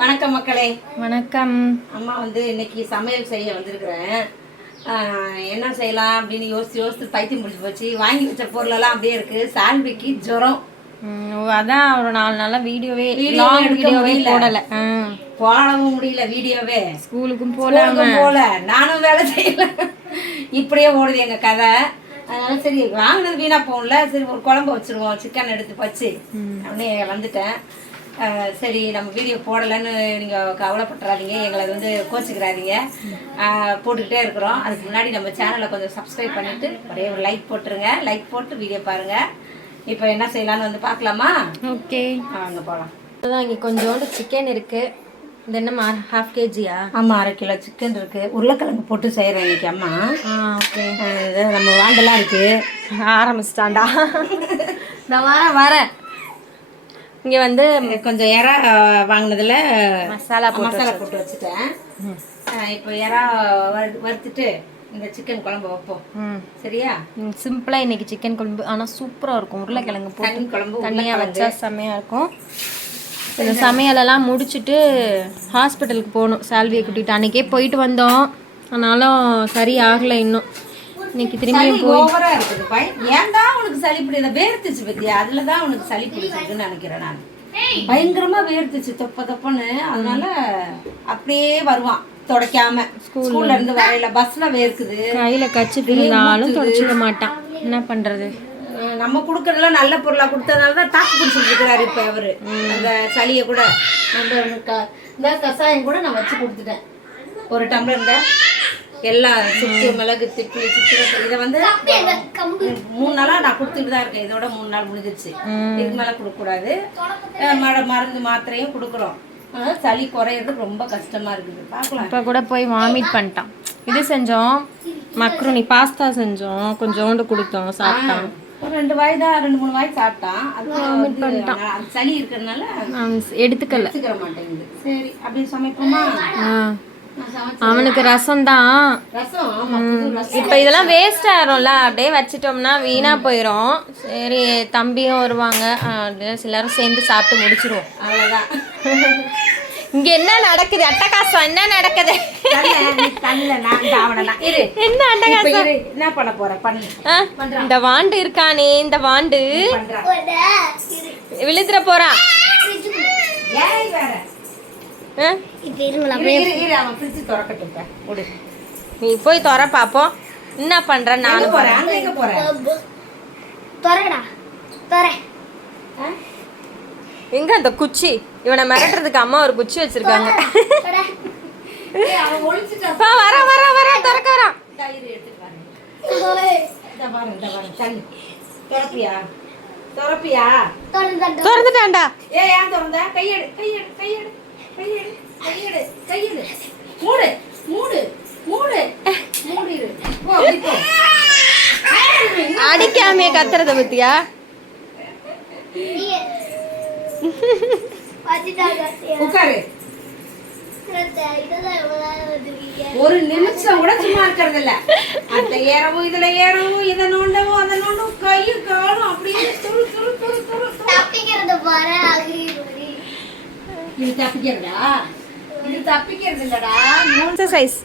வணக்கம் மக்களே. வணக்கம். அம்மா வந்து இன்னைக்கு சமையல் செய்ய வந்திருக்கிறேன். என்ன செய்யலாம் அப்படின்னு யோசிச்சு யோசிச்சு பைத்தியம் பிடிச்சி போச்சு. வாங்கி வச்ச பொருளெல்லாம் அப்படியே இருக்கு. சால்விக்கு ஜுரம். அதான் ஒரு நாலு நாளா வீடியோவே வீடியோவே. போடல. போடவும் முடியல வீடியோவே. ஸ்கூலுக்கும் போல போல. நானும் வேலை செய்யல. இப்படியே ஓடுது எங்க கதை. அதனால சரி வாங்கினது வீணா போகல சரி ஒரு குழம்பு வச்சிருவோம். சிக்கன் எடுத்து வச்சு. அப்படியே வந்துட்டேன். சரி நம்ம வீடியோ போடலைன்னு நீங்கள் கவலைப்பட்டுறாதீங்க. எங்களை வந்து கோச்சிக்கிறாதீங்க. போட்டுக்கிட்டே இருக்கிறோம். அதுக்கு முன்னாடி நம்ம சேனலை கொஞ்சம் சப்ஸ்கிரைப் பண்ணிட்டு ஒரே ஒரு லைக் போட்டுருங்க. லைக் போட்டு வீடியோ பாருங்க. இப்போ என்ன செய்யலாம்னு வந்து பார்க்கலாமா? ஓகே வாங்க போகலாம் அதான் இங்கே கொஞ்சோண்டு சிக்கன் இருக்கு. இது என்னம்மா ஹாஃப் கேஜியா ஆமாம் அரை கிலோ சிக்கன் இருக்கு. உருளைக்கிழங்கு போட்டு செய்கிறேன் இன்னைக்கு அம்மா. ஓகே நம்ம வாண்டெல்லாம் இருக்குது ஆரம்பிச்சிட்டாண்டா நான் வரேன் வரேன். இங்கே வந்து கொஞ்சம் இறா வாங்கினதுல மசாலா போட்டு மசாலா போட்டு வச்சுட்டேன். இப்போ வறு- வறுத்துட்டு இந்த சிக்கன் குழம்பு வைப்போம். சரியா? சிம்பிளாக இன்னைக்கு சிக்கன் குழம்பு ஆனால் சூப்பராக இருக்கும். உருளைக்கிழங்கு போட்டு குழம்பு தண்ணியாக வச்சா செம்மையாக இருக்கும். இந்த சமையலெல்லாம் முடிச்சுட்டு ஹாஸ்பிட்டலுக்கு போகணும். சால்வியை கூட்டிகிட்டு அன்றைக்கே போயிட்டு வந்தோம். ஆனாலும் சரி ஆகலை இன்னும். இன்னைக்கு திரும்பியும் போய் ஓவரா இருக்குது பாய் ஏன்டா உனக்கு சளி பிடிக்குது? வேர்த்துச்சு பத்தியா? அதுல தான் உனக்கு சளி பிடிச்சிருக்குன்னு நினைக்கிறேன் நான். பயங்கரமா வேர்த்துச்சு தொப்ப தொப்பன்னு. அதனால அப்படியே வருவான் துடைக்காம. ஸ்கூல்ல. இருந்து வரையில பஸ்ல வேர்க்குது. கையில் கச்சி இருந்தாலும் தொடச்சிக்க மாட்டான். என்ன பண்ணுறது அஹ் நம்ம கொடுக்கறதுல நல்ல பொருளா கொடுத்ததுனால தான் தாக்கு பிடிச்சிட்டு இருக்கிறாரு இப்ப அவரு. அந்த சளியை கூட. நம்ம இந்த கஷாயம் கூட நான் வச்சு கொடுத்துட்டேன். ஒரு டம்ளர் இந்த எல்லாம் சுக்கு மிளகு திப்பி சித்திரை இதை வந்து மூணு நாளா நான் கொடுத்துட்டு தான் இருக்கேன். இதோட மூணு நாள் முடிஞ்சிருச்சு. இதுக்கு மேல கொடுக்க கூடாது அஹ் மர மருந்து மாத்திரையும் கொடுக்குறோம். சளி குறையிறது ரொம்ப கஷ்டமா இருக்குது. பார்க்கலாம். இப்போ கூட போய் வாமிட் பண்ணிட்டான். இது செஞ்சோம். மக்ருனி பாஸ்தா செஞ்சோம். கொஞ்சோண்டு கொடுத்தோம் சாப்பிட்டான் ரெண்டு வாய் தான் ரெண்டு மூணு வாய் சாப்பிட்டான். அது சளி இருக்கிறதுனால எடுத்துக்கல. எடுத்துக்கிற மாட்டேங்குது. சரி அப்படி சமைப்போமா? அவனுக்கு ரசம் தான் இப்போ இதெல்லாம் வேஸ்ட் ஆயிரும்ல. அப்படியே வச்சிட்டோம்னா வீணா போயிடும் சரி தம்பியும் வருவாங்க. எல்லாரும் சேர்ந்து சாப்பிட்டு முடிச்சிருவோம். அவ்வளவுதான். இங்க என்ன நடக்குது? அட்டகாசம். என்ன நடக்குது? என்ன அட்டகாசம்? என்ன பண்ண போற? இந்த வாண்டு இருக்கானே இந்த வாண்டு. விழுந்துற போறான் நீ போய் தொற பாப்போம். என்ன பண்ற நானும் போற? அங்க எங்க அந்த குச்சி? இவனை மிரட்டுறதுக்கு அம்மா ஒரு குச்சி வச்சிருக்காங்க. வர வர வர திறக்க திறப்பியா? திறந்துட்டான்டா. ஏய் ஏன் திறந்த? கையெடு கையெடு கையெடு. கையெடு கையெடு கையெடு. மூடு மூடு மூடு. மூடிடு போ அப்படி போ. அடிக்காமே கத்துறத பத்தியா? உட்காரு. ஒரு நிமிஷம் கூட சும்மா இருக்கிறது இல்ல அந்த ஏறவும் இதுல ஏறவும் இதை நோண்டவும் அதை நோண்டவும் கையும் காலும் அப்படியே துரு துரு துரு துரு துரு. இது தப்பிக்கிறதா இது தப்பிக்கிறது இல்லடா. எக்ஸசைஸ்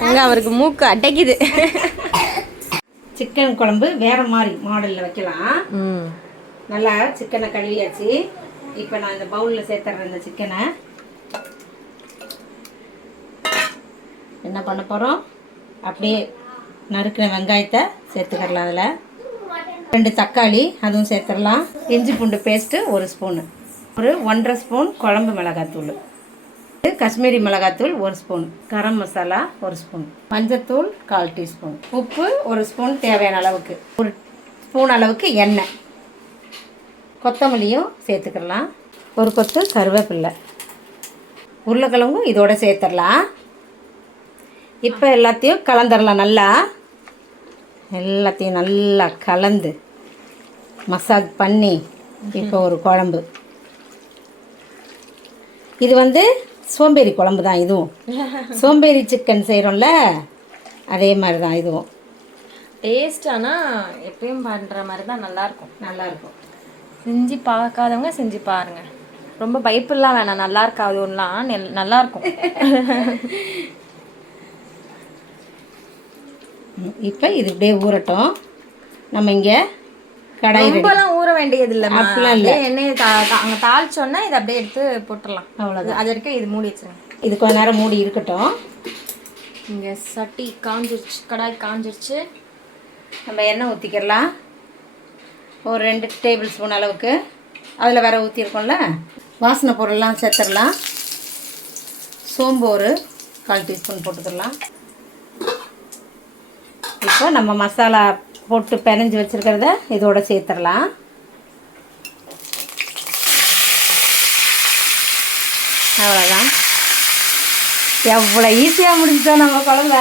அங்க அவருக்கு மூக்கு அடைக்குது. சிக்கன் குழம்பு வேற மாதிரி மாடல்ல வைக்கலாம். ம். நல்லா சிக்கனை கழுவியாச்சு. இப்போ நான் இந்த பவுலில் சேர்த்துறேன் இந்த சிக்கனை. என்ன பண்ண போகிறோம் அப்படியே நறுக்கின வெங்காயத்தை சேர்த்துக்கிடலாம் அதில். ரெண்டு தக்காளி அதுவும் சேர்த்துடலாம். இஞ்சி பூண்டு பேஸ்ட்டு ஒரு ஸ்பூனு ஒரு ஒன்றரை ஸ்பூன் குழம்பு மிளகாத்தூள். காஷ்மீரி மிளகாத்தூள் ஒரு ஸ்பூன் கரம் மசாலா ஒரு ஸ்பூன் மஞ்சத்தூள் கால் டீஸ்பூன். உப்பு ஒரு ஸ்பூன் தேவையான அளவுக்கு. ஒரு ஸ்பூன் அளவுக்கு எண்ணெய். கொத்தமல்லியும் சேர்த்துக்கலாம் ஒரு கொத்து கருவேப்பில்லை. உருளைக்கிழங்கும் இதோட சேர்த்துடலாம். இப்போ எல்லாத்தையும் கலந்துடலாம் நல்லா. எல்லாத்தையும் நல்லா கலந்து மசாஜ் பண்ணி இப்போ ஒரு குழம்பு. இது வந்து சோம்பேறி குழம்பு தான் இதுவும். சோம்பேறி சிக்கன் செய்கிறோம்ல அதே மாதிரி தான் இதுவும். டேஸ்ட் ஆனால் எப்பயும் பண்ணுற மாதிரி தான் நல்லாயிருக்கும் நல்லா இருக்கும் செஞ்சு பார்க்காதவங்க செஞ்சு பாருங்க. ரொம்ப பயப்படலாம் வேணாம் நல்லா இருக்காது ஒன்றுலாம் நல்லா இருக்கும் இப்போ இது இப்படியே ஊறட்டும். நம்ம இங்கே கடாய். ரொம்பலாம் ஊற வேண்டியது இல்லைம்மா அப்படிலாம் இல்ல. எண்ணெயை தா அங்கே தாளிச்சோன்னா இதை அப்படியே எடுத்து போட்டுடலாம் அவ்வளோதான் அது வரைக்கும் இது மூடி வச்சிருங்க. இது கொஞ்ச நேரம் மூடி இருக்கட்டும். இங்கே சட்டி காஞ்சிருச்சு கடாய் காஞ்சிருச்சு. நம்ம எண்ணெய் ஊற்றிக்கிடலாம் ஒரு ரெண்டு டேபிள் ஸ்பூன் அளவுக்கு. அதில் வேற ஊற்றிருக்கோம்ல வாசனை பொருள்லாம் சேர்த்துடலாம். சோம்பு ஒரு கால் டீஸ்பூன் போட்டுக்கலாம் இப்போ நம்ம மசாலா போட்டு பிணைஞ்சு வச்சுருக்கிறத இதோட சேர்த்துடலாம். அவ்வளோதான் எவ்வளோ ஈஸியாக முடிஞ்சிட்டோம் நம்ம குழம்ப.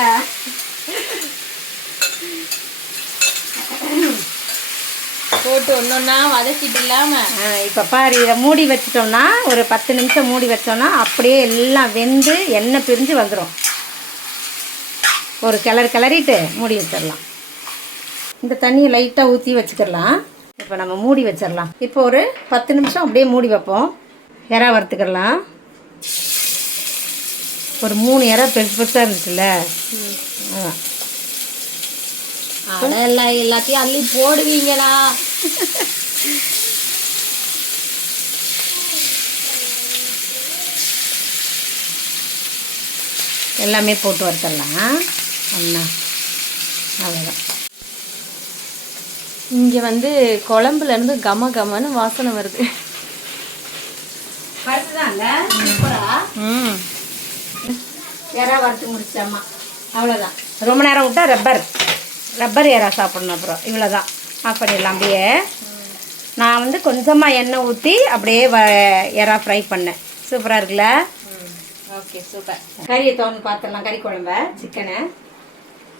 போட்டு ஒன்றொன்னா வதக்கிட்டு இல்லாமல் இப்போ பாரு இதை மூடி வச்சிட்டோம்னா ஒரு பத்து நிமிஷம் மூடி வச்சோம்னா அப்படியே எல்லாம் வெந்து எண்ணெய் பிரிஞ்சு வந்துடும் ஒரு கிளறு கிளறிட்டு மூடி வச்சிடலாம். இந்த தண்ணியை லைட்டாக ஊற்றி வச்சுக்கிடலாம். இப்போ நம்ம மூடி வச்சிடலாம். இப்போ ஒரு பத்து நிமிஷம் அப்படியே மூடி வைப்போம். இறா வறுத்துக்கிடலாம். ஒரு மூணு இறா பெருசு பெருசாக இருந்துச்சுல்ல எல்லாம் எல்லாத்தையும் அள்ளி போடுவீங்களா? எல்லாமே போட்டு வறுத்துடலாம். ஒன்றா அவ்வளோதான் இங்கே வந்து குழம்புல இருந்து கம கமன்னு வாசனை வருது. ம். எறா வறுத்து முடிச்சாம்மா அவ்வளோதான் ரொம்ப நேரம் விட்டா ரப்பர். ரப்பர் எறா சாப்பிடணும் அப்புறம். இவ்வளோதான் ஆஃப் பண்ணிடலாம் அப்படியே. நான் வந்து கொஞ்சமாக எண்ணெய் ஊற்றி அப்படியே வ எறா ஃப்ரை பண்ணேன். சூப்பராக இருக்குல்ல? Okay super. கறியை தோணும் பார்த்துடலாம். கறி குழம்ப சிக்கனை.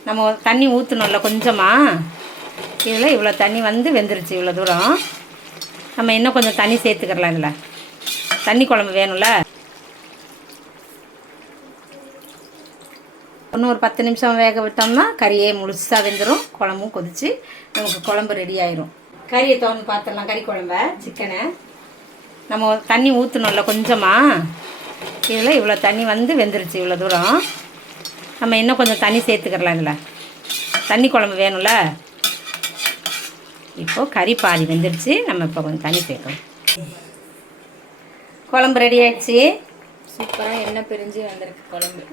நம்ம தண்ணி ஊற்றணும்ல கொஞ்சமாக இதில் இவ்வளோ தண்ணி வந்து வெந்துருச்சு இவ்வளோ தூரம். நம்ம இன்னும் கொஞ்சம் தண்ணி சேர்த்துக்கிறலாம் இதில். தண்ணி குழம்பு வேணும்ல? இன்னும் ஒரு பத்து நிமிஷம் வேக விட்டோம்னா கறியே முழுசாக வெந்துடும் குழம்பும் கொதிச்சு நமக்கு குழம்பு ரெடி ஆயிரும். கறியை தோணும் பார்த்துடலாம். கறி குழம்ப சிக்கனை நம்ம தண்ணி ஊற்றணும்ல கொஞ்சமாக இதில் இவ்வளோ தண்ணி வந்து வெந்துருச்சு இவ்வளோ தூரம். நம்ம இன்னும் கொஞ்சம் தண்ணி சேர்த்துக்கிறலாம் இதில் தண்ணி குழம்பு வேணும்ல? இப்போது கறி பாதி வெந்துருச்சு. நம்ம இப்போ கொஞ்சம் தண்ணி சேர்க்கணும். குழம்பு ரெடி ஆயிடுச்சு? சூப்பராக எண்ணெய் பிரிஞ்சு வந்திருக்கு குழம்பு.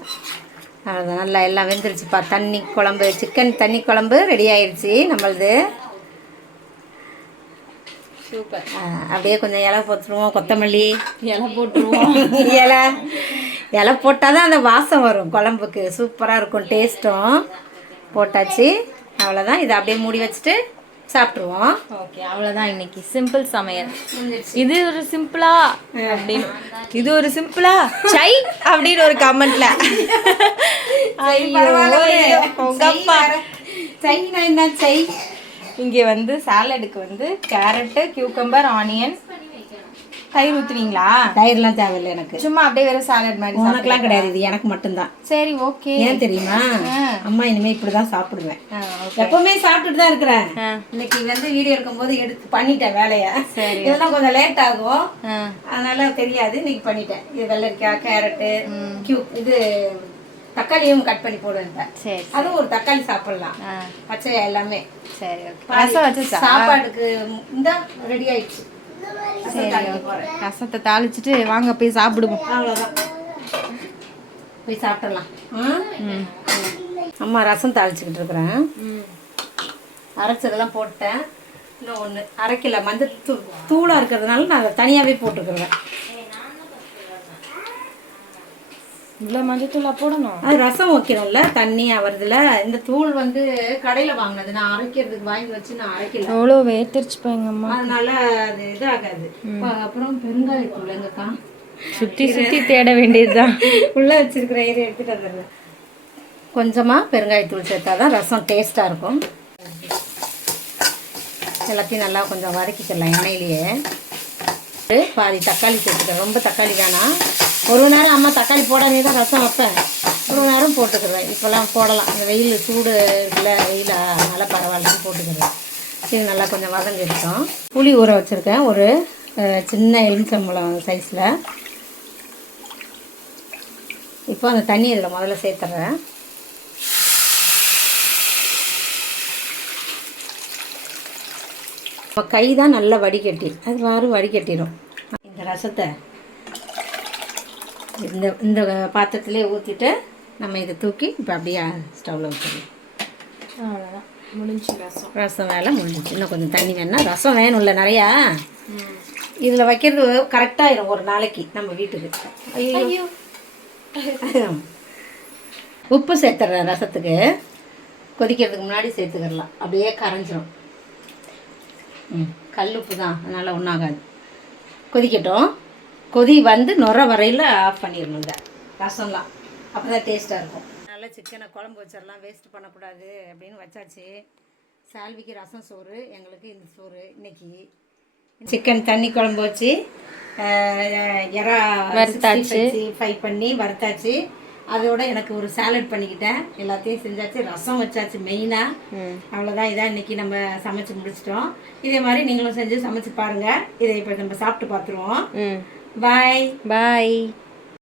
அவ்வளோதான் நல்லா எல்லாம் வெந்துருச்சுப்பா தண்ணி குழம்பு சிக்கன் தண்ணி குழம்பு ரெடி ஆயிடுச்சு நம்மளது. சூப்பர். ஆ, அப்படியே கொஞ்சம் இலை போட்டுருவோம் கொத்தமல்லி. இலை போட்டுருவோம். இலை. இலை போட்டால் தான் அந்த வாசம் வரும். குழம்புக்கு சூப்பராக இருக்கும் டேஸ்ட்டும் போட்டாச்சு. அவ்வளோதான் இதை அப்படியே மூடி வச்சுட்டு சாப்பிட்ருவோம் ஓகே அவ்வளோதான் இன்னைக்கு. சிம்பிள் சமையல். இது ஒரு சிம்பிளா அப்படின்னு. இது ஒரு சிம்பிளா? சை அப்படின்னு ஒரு கமெண்ட்ல. ஐயோ உங்கப்பா சைனா என்ன? சை. இங்கே வந்து சாலடுக்கு வந்து கேரட்டு கியூக்கம்பர் ஆனியன் தயிர் ஊத்துனீங்களா தயிர்லாம் தேவையில்லை எனக்கு. சும்மா அப்படியே வெறும் சாலட் மாதிரி உனக்குலாம் கிடையாது இது எனக்கு மட்டும்தான். சரி ஓகே ஏன் தெரியுமா? அம்மா இனிமே இப்படி தான் சாப்பிடுவேன் எப்பவுமே சாப்பிட்டுட்டு தான் இருக்கிறேன். இன்னைக்கு வந்து வீடியோ எடுக்கும்போது எடுத்து பண்ணிட்டேன் வேலையை. இதெல்லாம் கொஞ்சம் லேட் ஆகும். அதனால தெரியாது இன்னைக்கு பண்ணிட்டேன். இது வெள்ளரிக்காய் கேரட்டு கியூ இது தக்காளியும் கட் பண்ணி போடுவேன். அதுவும் ஒரு தக்காளி சாப்பிடலாம். பச்சையா எல்லாமே. சரி ரசம் சாப்பாடுக்கு இந்த ரெடி ஆயிடுச்சு. தாளிக்க போறேன். ரசத்தை தாளிச்சிட்டு வாங்க போய் சாப்பிடுவோம். அவ்வளவுதான். போய் சாப்பிடலாம். ம்? அம்மா ரசம் தாளிச்சுக்கிட்டு இருக்கிறேன். அரைச்சதெல்லாம் போட்டேன். இன்னும் ஒன்று அரைக்கல மஞ்சள் தூ தூளாக இருக்கிறதுனால நான் அதை தனியாகவே போட்டுக்கிறேன். இவ்வளோ மஞ்சத்தூளா போடணும். அது ரசம் வைக்கிறோம்ல தண்ணி வருதுல இந்த தூள் வந்து கடையில் வாங்கினது. நான் அரைக்கிறதுக்கு வாங்கி வச்சு நான் அரைக்கல. எவ்வளோ வேத்திருச்சு எங்கம்மா அதனால அது இதாகாது. அப்புறம் பெருங்காயத்தூள் எங்கக்கா? சுற்றி சுற்றி தேட வேண்டியதுதான். உள்ளே வச்சிருக்கிற ஏரியா எடுத்துகிட்டு வந்துடுறேன். கொஞ்சமாக பெருங்காயத்தூள் சேர்த்தா தான் ரசம் டேஸ்ட்டாக இருக்கும். எல்லாத்தையும் நல்லா கொஞ்சம் வதக்கிக்கலாம் எண்ணெயிலேயே. பாதி தக்காளி சேர்த்துக்கிறேன். ரொம்ப தக்காளி வேணாம். ஒரு நேரம் அம்மா தக்காளி போடாமே தான் ரசம் வைப்பேன். ஒரு நேரம் போட்டுக்கிறேன் இப்போல்லாம் போடலாம். இந்த வெயில் சூடு இருக்குல்ல வெயில் நல்லா பரவாயில்லன்னு போட்டுக்கிறேன் சரி நல்லா கொஞ்சம் வதங்கிருக்கோம் புளி ஊற வச்சுருக்கேன். ஒரு சின்ன எலுமிச்சம்பழம் சைஸில் இப்போ அந்த தண்ணி இதில் முதல்ல சேர்த்துட்றேன். இப்போ கை தான் நல்லா வடிகட்டி அது வாரு வடிகட்டிடும் இந்த ரசத்தை இந்த இந்த பாத்திரத்திலே ஊற்றிட்டு நம்ம இதை தூக்கி இப்போ அப்படியே ஸ்டவ்வில் வச்சிடலாம் அவ்வளோதான் முடிஞ்சு ரசம். ரசம் வேலை முடிஞ்சிச்சு. இன்னும் கொஞ்சம் தண்ணி வேணா ரசம் வேணும்ல நிறையா. இதில் வைக்கிறது கரெக்டாகிடும் ஒரு நாளைக்கு நம்ம வீட்டுக்கு. ஐயோ உப்பு சேர்த்துறேன் ரசத்துக்கு. கொதிக்கிறதுக்கு முன்னாடி சேர்த்துக்கிடலாம். அப்படியே கரைஞ்சிரும். கல் உப்பு தான் அதனால் ஒன்றாகாது கொதிக்கட்டும். கொதி வந்து நுர வரையில் ஆஃப் பண்ணிடணும் இந்த ரசம்லாம். அப்போ தான் டேஸ்ட்டாக இருக்கும். நல்லா சிக்கனை குழம்பு வச்சிடலாம் வேஸ்ட் பண்ணக்கூடாது அப்படின்னு வச்சாச்சு. சால்விக்கு ரசம் சோறு எங்களுக்கு இந்த சோறு இன்னைக்கு. சிக்கன் தண்ணி குழம்பு வச்சு எறா வறுத்தாச்சு. ஃப்ரை பண்ணி வறுத்தாச்சு. அதோட எனக்கு ஒரு சாலட் பண்ணிக்கிட்டேன். எல்லாத்தையும் செஞ்சாச்சு. ரசம் வச்சாச்சு மெயினாக அவ்வளோதான் இதான் இன்னைக்கு நம்ம சமைச்சு முடிச்சிட்டோம். இதே மாதிரி நீங்களும் செஞ்சு சமைச்சு பாருங்க. இதை இப்போ நம்ம சாப்பிட்டு பார்த்துருவோம். பாய் பாய்